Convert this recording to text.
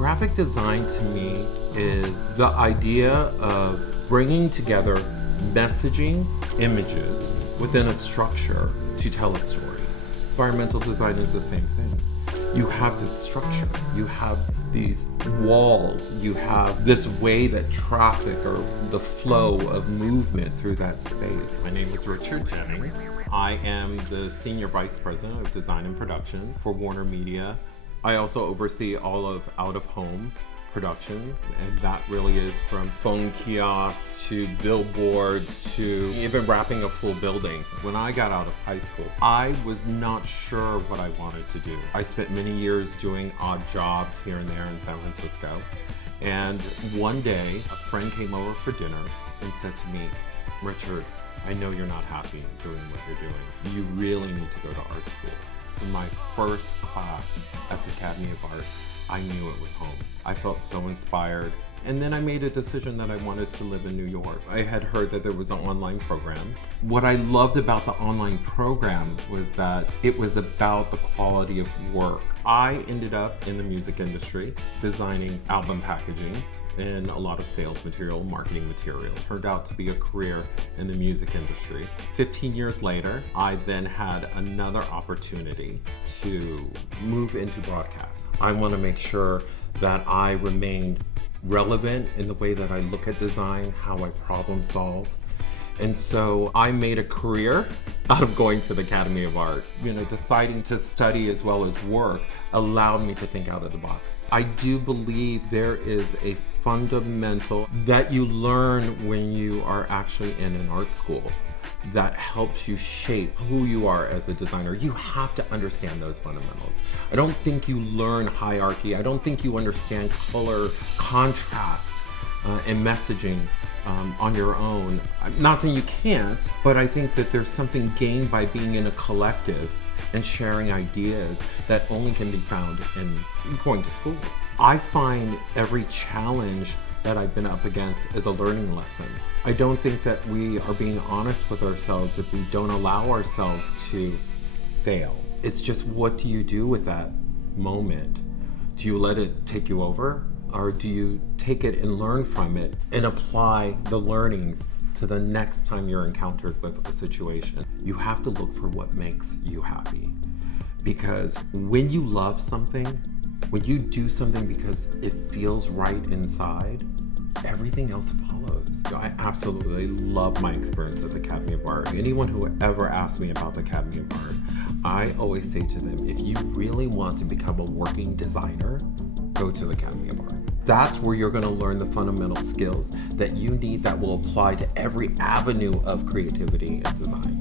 Graphic design to me is the idea of bringing together messaging, images within a structure to tell a story. Environmental design is the same thing. You have this structure, you have these walls, you have this way that traffic or the flow of movement through that space. My name is Richard Jennings. I am the Senior Vice President of Design and Production for Warner Media. I also oversee all of out-of-home production, and that really is from phone kiosks to billboards to even wrapping a full building. When I got out of high school, I was not sure what I wanted to do. I spent many years doing odd jobs here and there in San Francisco, and one day a friend came over for dinner and said to me, "Richard, I know you're not happy doing what you're doing. You really need to go to art school." In my first class at the Academy of Art, I knew it was home. I felt so inspired. And then I made a decision that I wanted to live in New York. I had heard that there was an online program. What I loved about the online program was that it was about the quality of work. I ended up in the music industry, designing album packaging and a lot of sales material, marketing material. Turned out to be a career in the music industry. 15 years later, I then had another opportunity to move into broadcast. I want to make sure that I remained relevant in the way that I look at design, how I problem solve. And so I made a career out of going to the Academy of Art. Deciding to study as well as work allowed me to think out of the box. I do believe there is a fundamental that you learn when you are actually in an art school that helps you shape who you are as a designer. You have to understand those fundamentals. I don't think you learn hierarchy. I don't think you understand color, contrast, and messaging on your own. I'm not saying you can't, but I think that there's something gained by being in a collective and sharing ideas that only can be found in going to school. I find every challenge that I've been up against is a learning lesson. I don't think that we are being honest with ourselves if we don't allow ourselves to fail. It's just, what do you do with that moment? Do you let it take you over? Or do you take it and learn from it and apply the learnings to the next time you're encountered with a situation? You have to look for what makes you happy. Because when you love something, when you do something because it feels right inside, everything else follows. I absolutely love my experience at the Academy of Art. Anyone who ever asks me about the Academy of Art, I always say to them, if you really want to become a working designer, go to the Academy of Art. That's where you're going to learn the fundamental skills that you need that will apply to every avenue of creativity and design.